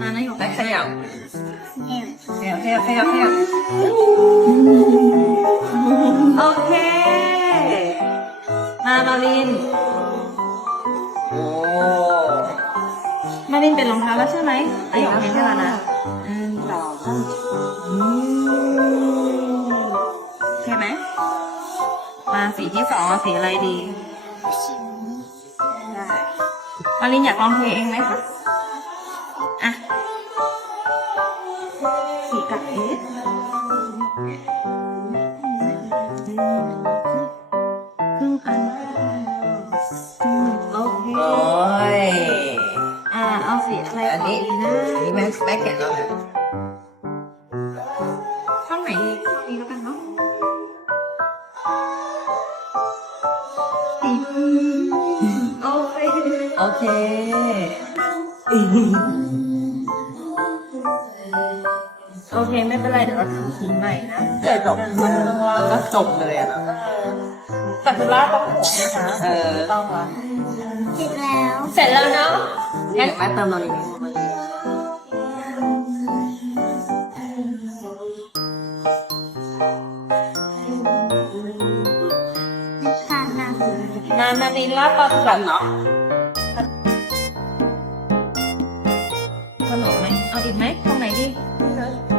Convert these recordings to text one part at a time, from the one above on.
มานะอยู่และขยับเอวขยับขยับขยับขยับโอเค มามาลิน โอ้มาลินเป็นรองเท้าแล้วใช่ไหมอะหยกเห็นให้เรานะอืมสองโอเคไหม มาสีที่สองเอาสีอะไรดีได้มาลินอยากลองเทเองไหมคะ อะสีกับเอสครึ่งอันโอเคโอ้ยอ่าเอาสีอะไรอันนี้ดีนะอันนี้แม่แม่แกะแล้วนะช่องไหนดีช่องนี้แล้วกันเนาะสีโอเคโอเค โอเคไม่เป็นไรเดี๋ยวเราทำสีใหม่นะเกิดจบมันก็จบเลยอะแต่คือล่าต้องหัวนะคะเออต้องละเสร็จแล้ว เสร็จแล้วเนาะงั้นแม่เติมตรงนี้ค่ะนะมามาลิลาปลาสันเนาะ นมไหมเ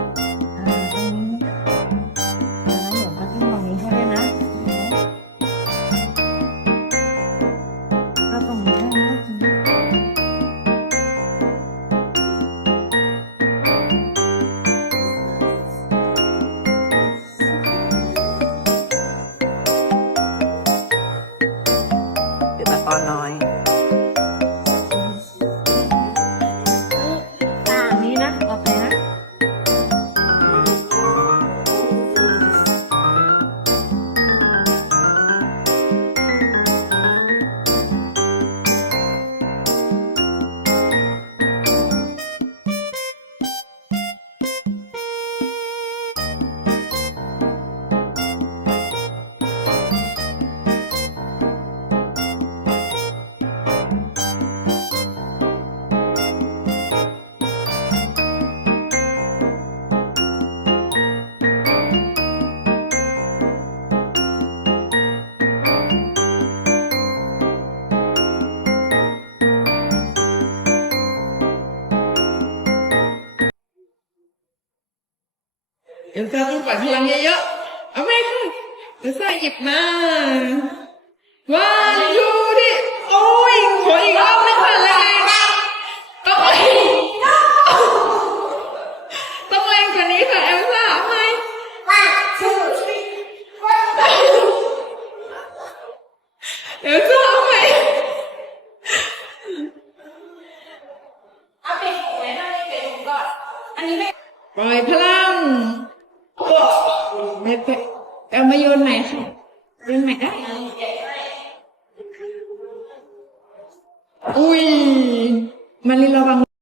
เดี๋ยวจะต้องปล่อยพลังเยอะๆเอาไหมค่ะเดี๋ยวซ่าหยิบมาวันยูดิโอ้ยขออีกรอบนึงค่ะแรงต้องแรงต้องแรงกว่านี้ค่ะเอลซ่าเอาไหมว่าชื่อเอลซ่าเอาไหมเอาเป็นถุงไหมถ้าไม่เป็นถุงก่อนอันนี้ไม่ปล่อยพลังโอ้ ไม่ไปเอามาโยนใหม่ค่ะโยนใหม่ได้อุ้ยมาลินระวัง